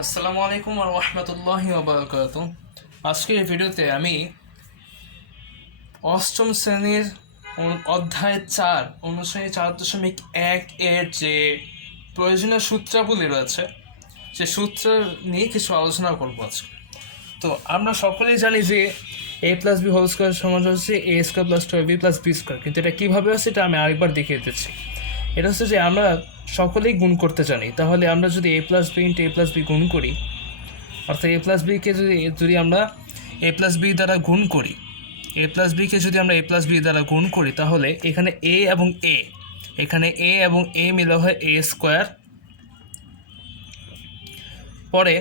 আসসালামু আলাইকুম ওয়া রাহমাতুল্লাহি ওয়া বারাকাতুহু। আজকের এই ভিডিওতে আমি অষ্টম শ্রেণীর অধ্যায় 4 অনুশ্রেণী 4.1 এর যে প্রয়োজনীয় সূত্রাবলী রয়েছে সে সূত্র নিয়ে কিছু আলোচনা করব আজকে। তো আমরা সকলেই জানি যে a+b হোল স্কোয়ার সমান হচ্ছে a² + 2ab + b², কিন্তু এটা কীভাবে হচ্ছে এটা আমি আরেকবার দেখিয়ে দিচ্ছি। এটা হচ্ছে যে আমরা সকলেই গুণ করতে জানি, তাহলে আমরা যদি a+b × a+b গুণ করি, অর্থাৎ a+b-কে যদি আমরা a+b দ্বারা গুণ করি, a+b-কে যদি আমরা a+b দ্বারা গুণ করি, তাহলে এখানে a এবং a মিলে হয় a²। পরে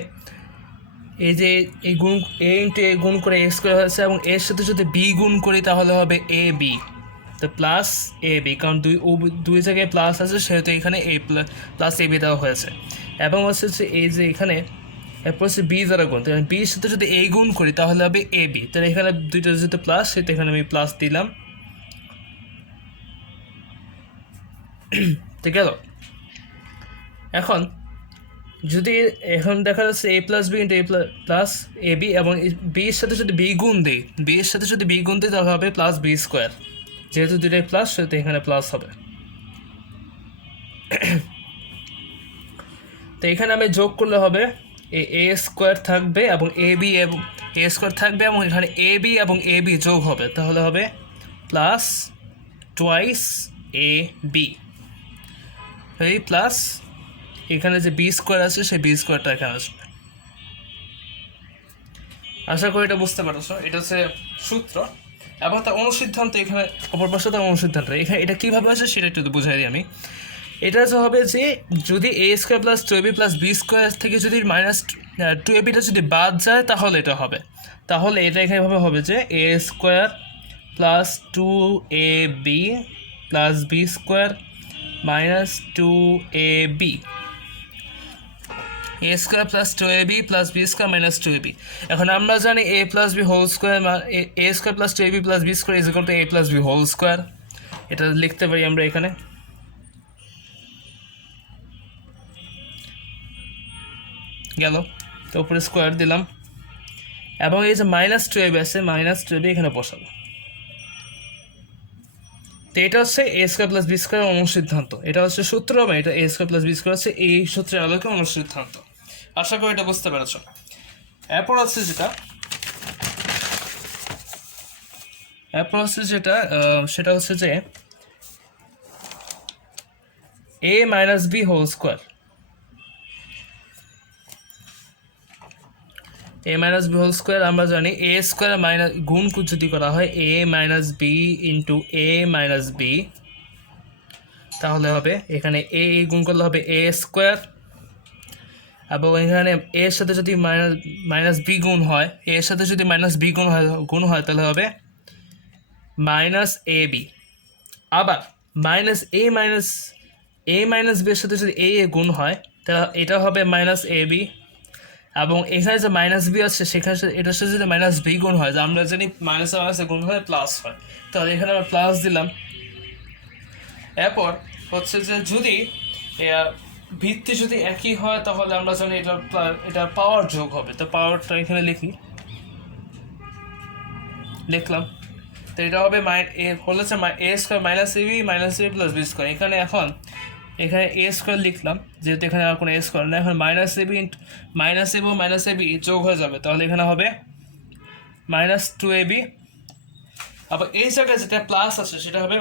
এই যে এই গুণ a × a গুণ করে a² হয়েছে, এবং এর সাথে যদি b গুণ করি তাহলে হবে ab, তো প্লাস ab, কারণ দুই জায়গায় প্লাস আছে সেহেতু এখানে প্লাস ab দেওয়া হয়েছে। এবং হচ্ছে যে এই যে এখানে এরপর হচ্ছে বি দ্বারা গুণ, তাহলে বির সাথে যদি এই গুণ করি তাহলে হবে এ বি, তাহলে এখানে দুইটা যেহেতু প্লাস সেটা এখানে আমি প্লাস দিলাম। তো গেল। এখন দেখা যাচ্ছে a+b × a+b, এবং বির সাথে যদি বি গুণ দিই, তাহলে হবে প্লাস b², যেহেতু দুইটাই প্লাস সেহেতু এখানে প্লাস হবে। তো এখানে আমি যোগ করলে হবে a² থাকবে এবং ab এবং a² থাকবে, এবং এখানে ab এবং ab যোগ হবে, তাহলে হবে প্লাস টুয়াইস ab, এই প্লাস এখানে যে b² আছে সেই b²টা এখানে আসবে। আশা করি এটা বুঝতে পারছো, এটা হচ্ছে সূত্র এবং তার অনুসিদ্ধান্ত। এখানে অপর পাশে তার অনুসিদ্ধান্ত, এখানে এটা কীভাবে আসে সেটা একটু বুঝাই দিই আমি। এটা হবে যে যদি a² + 2ab + b² থেকে যদি -2abটা যদি বাদ যায় তাহলে এটা হবে, তাহলে এটা এখানে হবে যে a² + 2ab + b² - 2ab, a² + 2ab + b² - 2ab। এখন আমরা জানি a+b whole square, a² + 2ab + b² = a+b whole square. এটা লিখতে পারি আমরা এখানে। গেল, তো উপরে স্কোয়ার দিলাম, এবং এই যে -2ab আছে, -2ab এখানে বসাবো। তো এটা হচ্ছে a² + b² অনুসিদ্ধান্ত, এটা হচ্ছে সূত্র, এবং এটা a² + b² হচ্ছে এই সূত্রের আলোকে অনুসিদ্ধান্ত। আশা করি এটা বুঝতে পেরেছ। এরপর হচ্ছে সেটা হচ্ছে যে a - b whole square, a - b whole square আমরা জানি a² গুণ যদি করা হয় a - b × a - b, তাহলে হবে এখানে a গুণ করলে হবে a², এবং এখানে এর সাথে যদি -b গুণ হয়, এর সাথে যদি -b গুণ হয় তাহলে হবে -ab। আবার -a - b এর সাথে যদি a গুণ হয় তাহলে এটা হবে -ab, এবং এখানে যে -b আছে সেখানে এটার সাথে যদি -b গুণ হয়, যে আমরা জানি মাইনাসে গুণ হলে প্লাস হয়, তাহলে এখানে আমরা প্লাস দিলাম। এরপর হচ্ছে যে যদি ভিত্তি যদি একই হয় তাহলে আমরা জানি এটা পাওয়ার যোগ হবে, তো পাওয়ারটা এখানে লিখলাম। তো এটা হবে হচ্ছে a² - ab - a + b²। এখানে a² লিখলাম, যেহেতু এখানে আর কোনো a² না, এখন -ab যোগ হয়ে যাবে, তাহলে এখানে হবে -2ab, আবার এই জায়গায় যেটা প্লাস আছে সেটা হবে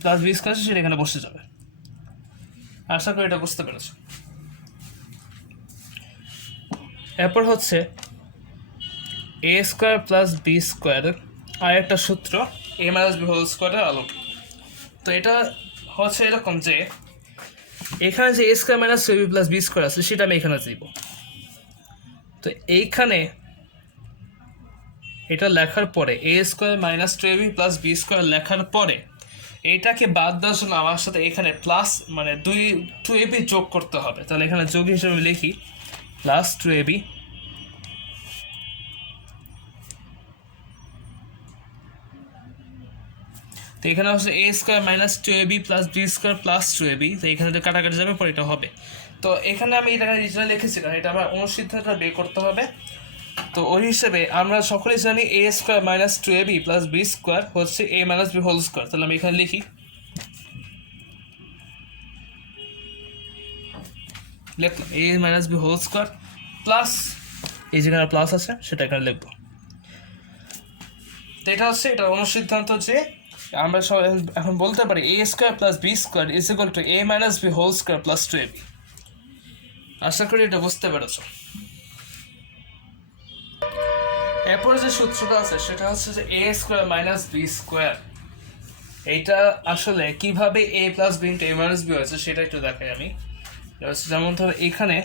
প্লাস b² আছে, সেটা এখানে বসে যাবে। আশা করি এটা বুঝতে পেরেছ। এরপর হচ্ছে a² + b² আর একটা সূত্র a - b হোল স্কোয়ারের আলো। তো এটা হচ্ছে এরকম যে এখানে যে a² - 2ab + b² আছে সেটা আমি এখানে দিব। তো এইখানে এটা লেখার পরে a² - 2ab + b² লেখার পরে এটাকে বাদ দেওয়ার জন্য আমার সাথে এখানে প্লাস 2ab যোগ করতে হবে, তাহলে এখানে যোগ হিসেবে লিখি +2ab। তো এখানে হচ্ছে a² - 2ab + b² + 2ab, তো এখানে কাটাকাটি যাবে, পরে এটা হবে তো এখানে আমি এটা রিজনে লিখেছিলাম, এটা আমার অনুসিদ্ধান্তটা বের করতে হবে। তো ওই হিসেবে আমরা সকলেই জানি এ square minus two A B plus B square হচ্ছে এ মাইনাস বি হোল স্কোয়ার। তাহলে আমি এখানে লিখি, লিখলাম A minus B whole square plus এই যেখানে প্লাস আছে সেটা এখানে লিখবো। তো এটা হচ্ছে এটা অনুসিদ্ধান্ত যে আমরা সব এখন বলতে পারি A square plus B square is equal to A minus B whole square plus two A B. আশা করি এটা বুঝতে পেরেছ। এরপরে যে সূত্রটা আছে সেটা হচ্ছে যে এ স্কোয়ার মাইনাস বি স্কোয়ার, এইটা আসলে কিভাবে এ প্লাস বি ইন্টু এ মাইনাস বি হয়েছে সেটা একটু দেখাই আমি। যেমন ধরো এখানে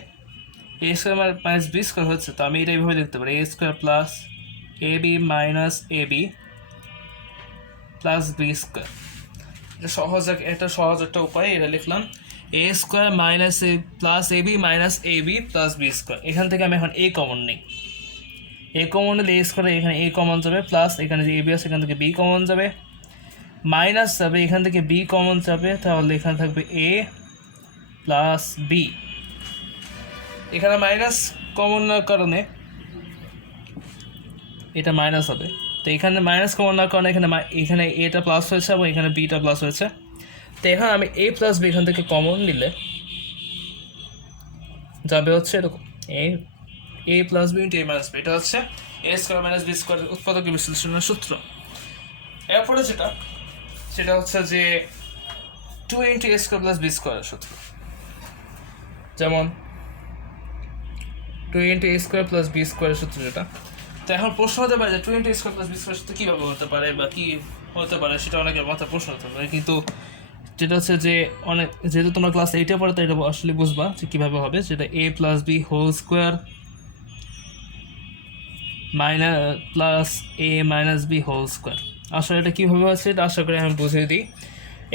A square minus B square হচ্ছে, তো আমি এটা এইভাবে লিখতে পারি A square plus A B minus A B plus B square. এটা সহজ একটা উপায়, এটা লিখলাম এ square minus A plus A B minus A B plus B square. এখান থেকে আমি এখন এ কমন নিই, এ কমন নিলে এ স্কোয়ার এখানে এ কমন যাবে, প্লাস এখানে যে এ বি আছে এখান থেকে বি কমন যাবে, মাইনাস যাবে এখান থেকে বি কমন যাবে, তাহলে এখানে থাকবে এ প্লাস বি। এখানে মাইনাস কমন নেওয়ার কারণে এটা মাইনাস হবে, তো এখানে মাইনাস কমন নেওয়ার কারণে এখানে এটা প্লাস হয়েছে এবং এখানে বিটা প্লাস হয়েছে। তো এখন আমি এ প্লাস বি এখান থেকে কমন নিলে যাবে হচ্ছে এরকম এ প্লাস বি ইন্টু এ মাইনাস বি। এটা হচ্ছে এ স্কোয়ার মাইনাস বি স্কোয়ারের উৎপাদক বিশ্লেষণের সূত্র। এরপরে সেটা হচ্ছে যে টু ইন্টু এ স্কোয়ার প্লাস বি স্কোয়ারের সূত্র। যেমন টু ইন্টু এ স্কোয়ার প্লাস বি স্কোয়ারের সূত্র যেটা। তো এখন প্রশ্ন হতে পারে যে টু ইন্টু এ স্কোয়ার প্লাস বি স্কোয়ার সূত্র কীভাবে হতে পারে বা কী হতে পারে, সেটা অনেকের মাথায় প্রশ্ন হতে পারে। কিন্তু যেটা হচ্ছে যে যেহেতু তোমরা ক্লাস 8-এ পড়ে তো এটা আসলে বুঝবা যে কীভাবে হবে। যেটা A plus B whole square plus A minus B whole square. আসলে এটা কীভাবে হচ্ছে এটা আশা করি আমি বুঝিয়ে দিই।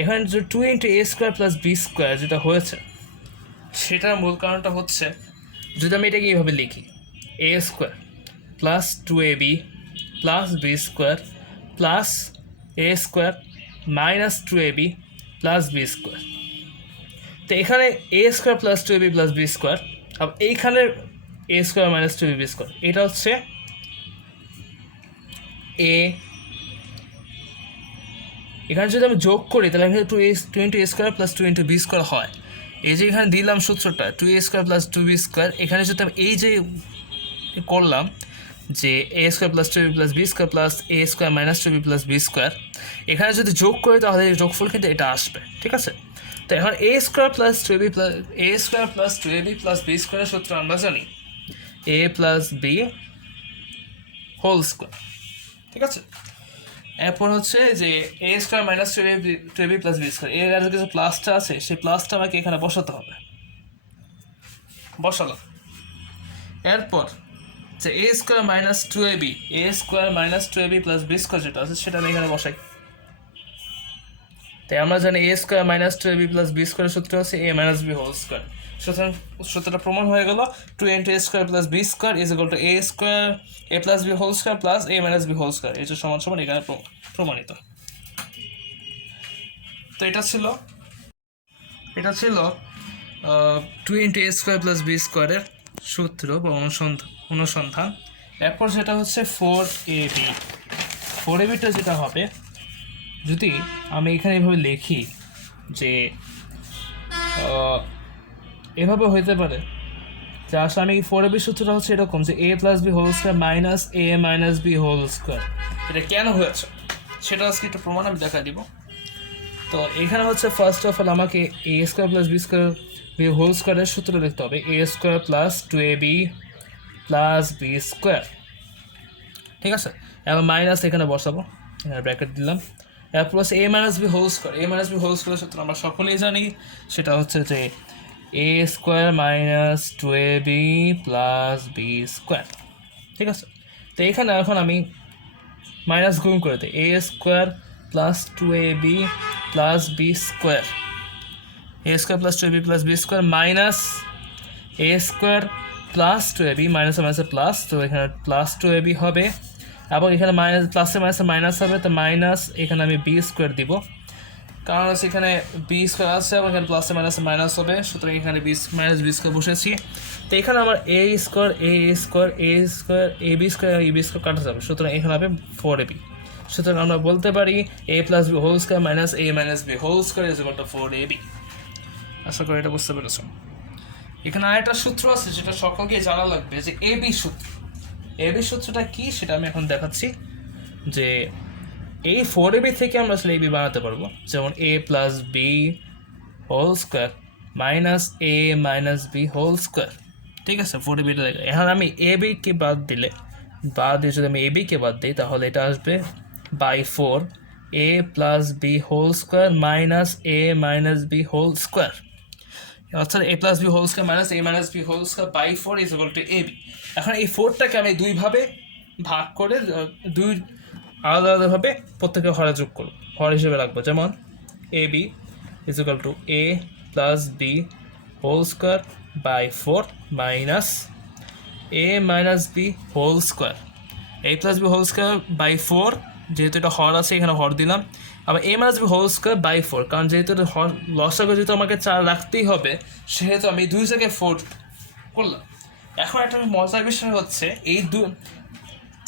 এখানে যে টু ইন্টু এ স্কোয়ার প্লাস বি স্কোয়ার যেটা হয়েছে সেটার মূল কারণটা হচ্ছে, যদি আমি এটাকে এইভাবে লিখি A square plus two A B plus B square plus A square minus two A B plus B square. তো এখানে A square plus two A B plus B square, আর এইখানের A square minus two B square, এটা হচ্ছে এ। এখানে যদি আমি যোগ করি তাহলে এখানে টু ইন্টু এ square plus two into B square হয়। এই যে এখানে দিলাম সূত্রটা টু এ square plus two B square, এখানে যদি আমি এই যে করলাম যে এ square plus two B plus B square plus A square minus two B plus B square, এখানে যদি যোগ করি তাহলে যোগফল কিন্তু এটা আসবে, ঠিক আছে। তো এখন A square plus two B plus A square plus two A B plus B স্কোয়ারের সূত্র আমরা জানি A plus B whole square, ঠিক আছে। এরপর হচ্ছে যে এ square minus two A B plus B square, এর আর কিছু প্লাসটা আছে সেই প্লাসটা আমাকে এখানে বসাতে হবে, বসালাম। এরপর যে এ square minus two A B plus B square যেটা আছে সেটা আমি এখানে বসাই। তাই আমরা জানি এ square minus two A B plus B স্কোয়ারের সূত্র হচ্ছে এ মাইনাস বি হোল স্কোয়ার। সুতরাং সূত্রটা প্রমাণ হয়ে গেল two into A square plus B square is equal to A square a plus B whole square plus A minus B whole square, এই যে সমান সমান এখানে প্রমাণিত। তো এটা ছিল টু ইন্টু এ স্কোয়ার প্লাস বি স্কোয়ারের সূত্র বা অনুসন্ধান। এরপর যেটা হচ্ছে ফোর এ বিটা যেটা হবে, যদি আমি এখানে এভাবে লিখি যে এভাবে হইতে পারে যে আসলে আমি ফোর এ বি সূত্রটা হচ্ছে এরকম যে A plus B whole square minus A minus B whole square. এটা কেন হয়েছে সেটা আজকে একটু প্রমাণ আমি দেখা দিব। তো এখানে হচ্ছে ফার্স্ট অফ অল আমাকে A square plus B square B whole স্কোয়ারের সূত্র লিখতে হবে A square plus two A B plus B square, ঠিক আছে। এবার মাইনাস এখানে বসাবো, ব্র্যাকেট দিলাম। এরপর হচ্ছে এ মাইনাস বি হোল স্কোয়ারের সূত্র আমরা সকলেই জানি, সেটা হচ্ছে যে এ square minus two A B plus B square, ঠিক আছে। তো এখানে এখন আমি মাইনাস গুণ করে দিই A square plus two A B plus B square, A square plus two A B plus B square minus A square plus two A B মাইনাসে মাইনাসে প্লাস, তো এখানে প্লাস টু এ বি হবে এবং এখানে মাইনাস প্লাসে মাইনাসে minus হবে, তো মাইনাস এখানে আমি বি স্কোয়ার দিব কারণ হচ্ছে এখানে বি স্কোয়ার আছে এবং এখানে প্লাসে মাইনাসে মাইনাস হবে, সুতরাং এখানে বি মাইনাস বি স্কোয়ার বসেছি। তো এখানে আমার এ স্কোয়ার এ বি স্কোয়ার কাটা যাবে, সুতরাং এখানে হবে 4ab। সুতরাং আমরা বলতে পারি a plus B whole square minus a minus B whole square is equal to 4ab। আশা করি এটা বুঝতে পেরেছ। এখানে আরেকটা সূত্র আছে যেটা সকলকে জানা লাগবে, যে এবি সূত্র। এবি সূত্রটা কি সেটা আমি এখন দেখাচ্ছি। যে এই 4ab থেকে আমরা আসলে ab বানাতে পারবো, যেমন a plus B whole square minus a minus B whole square. ঠিক আছে, 4ab লেগে এখন আমি ab কে বাদ দিয়ে যদি আমি ab কে বাদ দিই তাহলে এটা আসবে by 4 a plus B whole square minus a minus B whole square, অর্থাৎ a plus B whole square minus a minus B whole square by 4 is equal to ab। এখন এই 4টাকে আমি দুইভাবে ভাগ করে দুই আলাদা আলাদাভাবে প্রত্যেকের হরে যোগ করব, হর হিসেবে রাখবো। যেমন ab is equal to a plus B whole square by 4 minus a minus B whole square. a plus B whole square by 4, যেহেতু এটা হর আছে এখানে হর দিলাম। আবার a minus B whole square by 4, কারণ যেহেতু এটা হর লসাগু যেহেতু আমাকে 4 রাখতেই হবে, সেহেতু আমি 2 জায়গায় 4 করলাম। এখন একটা মজার বিষয় হচ্ছে এই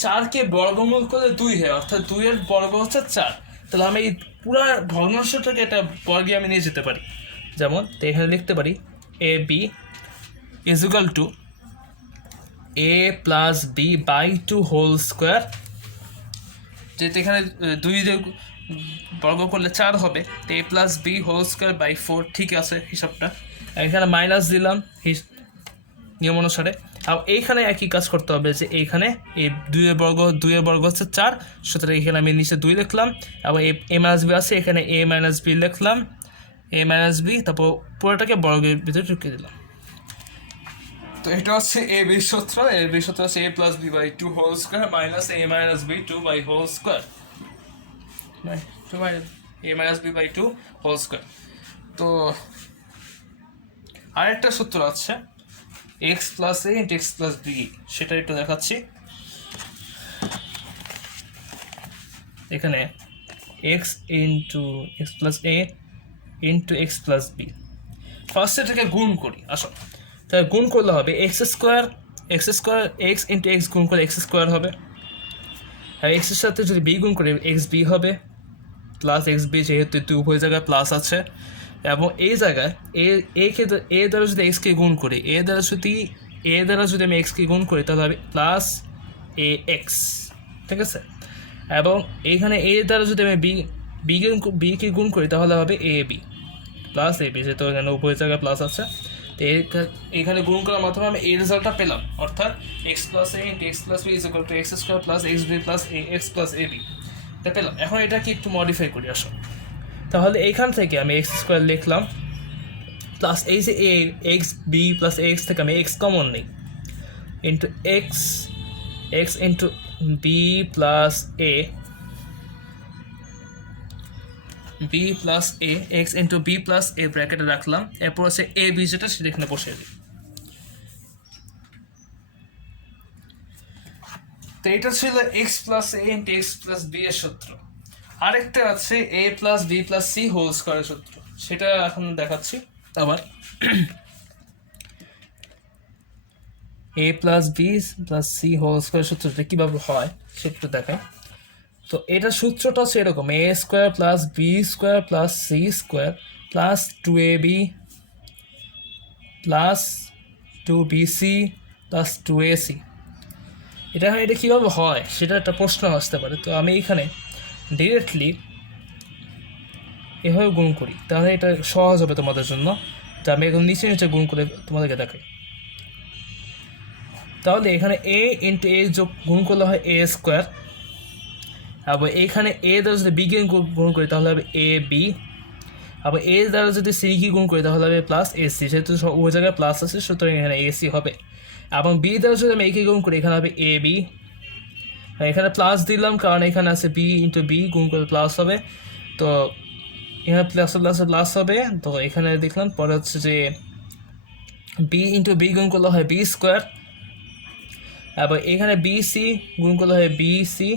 4কে বর্গমূল করলে 2 হয়, অর্থাৎ 2 এর বর্গ হচ্ছে 4। তাহলে আমি এই পুরো ভগ্নাংশটাকে একটা বর্গে আমি নিয়ে যেতে পারি। যেমন তো এখানে লিখতে পারি A B is equal to a plus B by 2 whole square. যেহেতু এখানে 2 দিয়ে বর্গ করলে 4 হবে, তো a plus B whole square by 4, ঠিক আছে হিসাবটা। এখানে মাইনাস দিলাম নিয়ম অনুসারে। আর এইখানে একই কাজ করতে হবে, যে এইখানে এই 2 এর বর্গ হচ্ছে 4, সুতরাং এখানে আমি নিচে 2 লিখলাম এবং a মাইনাস বি আছে, এখানে a মাইনাস বি লিখলাম, a মাইনাস বি, তারপর পুরোটাকে বর্গের ভিতরে ঢুকিয়ে দিলাম। তো এটা হচ্ছে এ বি সূত্র। এ বি সূত্র হচ্ছে a plus B by 2 whole square minus a minus b 2 by whole square, a minus b by 2 whole square. তো আরেকটা সূত্র আছে x plus a into x plus b, সেটা একটু দেখাচ্ছি। এখানে x into x plus a into x plus b, first এটাকে গুণ করি। আসো তাহলে গুণ করলে হবে x square x into x গুণ করে এক্স স্কোয়ার হবে, আর এক্সের সাথে যদি বি গুণ করি এক্স বি হবে প্লাস এক্স বি, যেহেতু তুই উভয় জায়গায় প্লাস আছে। এবং এই জায়গায় এ দ্বারা যদি এক্সকে গুণ করি, এ দ্বারা যদি আমি এক্সকে গুণ করি তাহলে হবে প্লাস এ এক্স, ঠিক আছে। এবং এইখানে এ দ্বারা যদি আমি বিকে গুণ করি তাহলে হবে A B plus A B, যেহেতু এখানে উভয় জায়গায় প্লাস আছে। তো এখানে গুণ করার মাধ্যমে আমি এই রেজাল্টটা পেলাম, অর্থাৎ x plus A into x plus b is equal to x square plus x B plus A x plus A b, এটা পেলাম। এখন এটাকে একটু মডিফাই করি। আসো তাহলে এইখান থেকে আমি এক্স স্কোয়ার লিখলাম প্লাস এই যে A X B plus X থেকে আমি এক্স কমন নিই into X into B plus A B plus A X into B plus A ব্র্যাকেটে রাখলাম। এরপর হচ্ছে এ বি যেটা সেটা এখানে বসিয়ে দিই। তো এটা ছিল এক্স প্লাস এ ইন্টু এক্স প্লাস বি এর সূত্র। আরেকটা আছে A plus B plus C whole স্কোয়ারের সূত্র, সেটা এখন দেখাচ্ছি। আবার A plus B plus C whole square সূত্রটা কীভাবে হয় সেটা দেখায়। তো এটা সূত্রটা হচ্ছে এরকম, A square plus B square plus C square plus 2ab plus 2bc plus 2ac। এটা কীভাবে হয় সেটা একটা প্রশ্ন আসতে পারে। তো আমি এখানে ডিরেক্টলি এভাবে গুণ করি, তাহলে এটা সহজ হবে তোমাদের জন্য। তো আমি এখন নিচে গুণ করে তোমাদেরকে দেখাই। তাহলে এখানে এ ইন্টু এ যোগ গুণ করলে হয় এ স্কোয়ার, আবার এইখানে এ দ্বারা যদি বি কে গুণ করি তাহলে হবে এ বি, আবার এ দ্বারা যদি সি কে গুণ করি তাহলে হবে প্লাস এসি, যেহেতু ওই জায়গায় প্লাস আছে সুতরাং এখানে এসি হবে। এবং বি দ্বারা যদি আমি এ কে গুণ করি এখানে হবে এ বি, এখানে প্লাস দিলাম কারণ এখানে আছে বি ইন্টু বি গুণ করলে প্লাস হবে। তো এখানে প্লাস হবে। তো এখানে দেখলাম পরে হচ্ছে যে বি ইন্টু বি গুণ করলে হয় বি স্কোয়ার, আবার এখানে বি সি গুণ করলে হয় বি সি,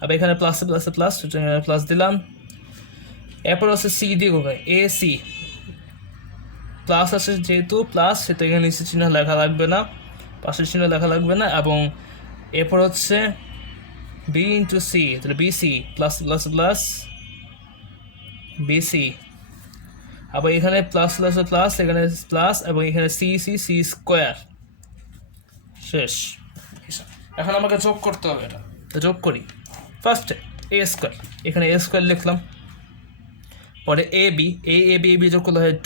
আবার এখানে প্লাস প্লাস সুতরাং প্লাস দিলাম। এরপর আছে সি দিয়ে কোথায় এ সি প্লাস আছে যেহেতু প্লাস সেটা এখানে নিচে চিহ্ন লেখা লাগবে না, পাশের চিহ্ন লেখা লাগবে না। এবং এরপর হচ্ছে বি ইন্টু সি, তাহলে bc plus plus plus bc, আবার এখানে প্লাস প্লাস প্লাস, এখানে প্লাস, এবং এখানে সি সি সি স্কোয়ার। শেষ। এখন আমাকে যোগ করতে হবে, এটা তো যোগ করি। ফার্স্টে এ স্কোয়ার, এখানে এ স্কোয়ার লিখলাম, পরে এ বি, এ বি যোগ করলে হয়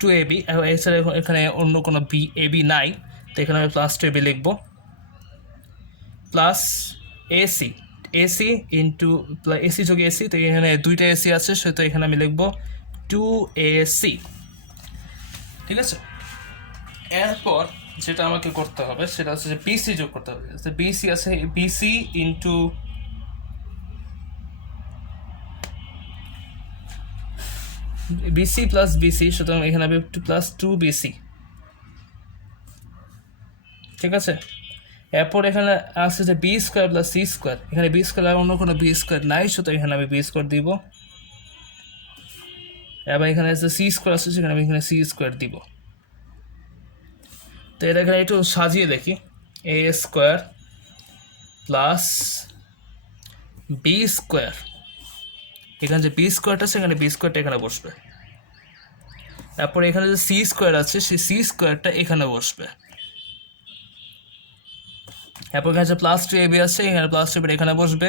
টু এ বি। এছাড়া এখানে অন্য কোনো বি এ বি নাই, তো এখানে আমি প্লাস টু এ বি লিখবো, plus AC, AC into AC যোগ এসি, তো এখানে দুইটা এসি আছে সেহেতু এখানে আমি লিখবো টু এসি। ঠিক আছে, এরপর যেটা আমাকে করতে হবে সেটা হচ্ছে যে বিসি যোগ করতে হবে। বিসি আছে bc into bc plus bc, সুতরাং এখানে হবে প্লাস টু বিসি। ঠিক আছে, এরপর এখানে আসছে যে b square plus C square, এখানে বি স্কোয়ার অন্য কোনো বি স্কোয়ার নাই, সুতরাং এখানে আমি বি স্কোয়ার দিব। এবং এখানে আছে সি স্কোয়ার আসছে, সেখানে আমি এখানে সি স্কোয়ার দিব। তো এটা এখানে একটু সাজিয়ে দেখি, এ স্কোয়ার প্লাস বি স্কোয়ার, এখানে যে বি স্কোয়ারটা আছে এখানে বি স্কোয়ারটা এখানে বসবে। তারপরে এখানে যে সি স্কোয়ার আছে সেই সি স্কোয়ারটা এখানে বসবে। এরপর এখানে যে প্লাস টু এ বি আছে এখানে প্লাস টু এখানে বসবে।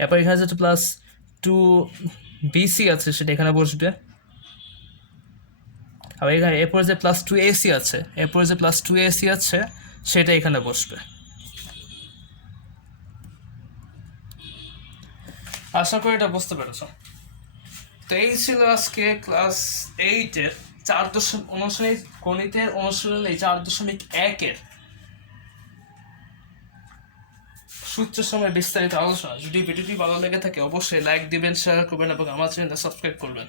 এরপর এখানে যে প্লাস টু বিসি আছে সেটা এখানে বসবে। আবার এখানে এরপর যে প্লাস টু এসি আছে, এরপর যে প্লাস টু এসি আছে সেটা এখানে বসবে। আশা করি এটা বুঝতে পেরেছ। তো এই ছিল আজকে ক্লাস 8-এর 4.9 গণিতের অনুশীলন 4.1-এর সূত্রের সময় বিস্তারিত আলোচনা। যদি ভিডিওটি ভালো লেগে থাকে অবশ্যই লাইক দিবেন, শেয়ার করবেন এবং আমার চ্যানেলটা সাবস্ক্রাইব করবেন।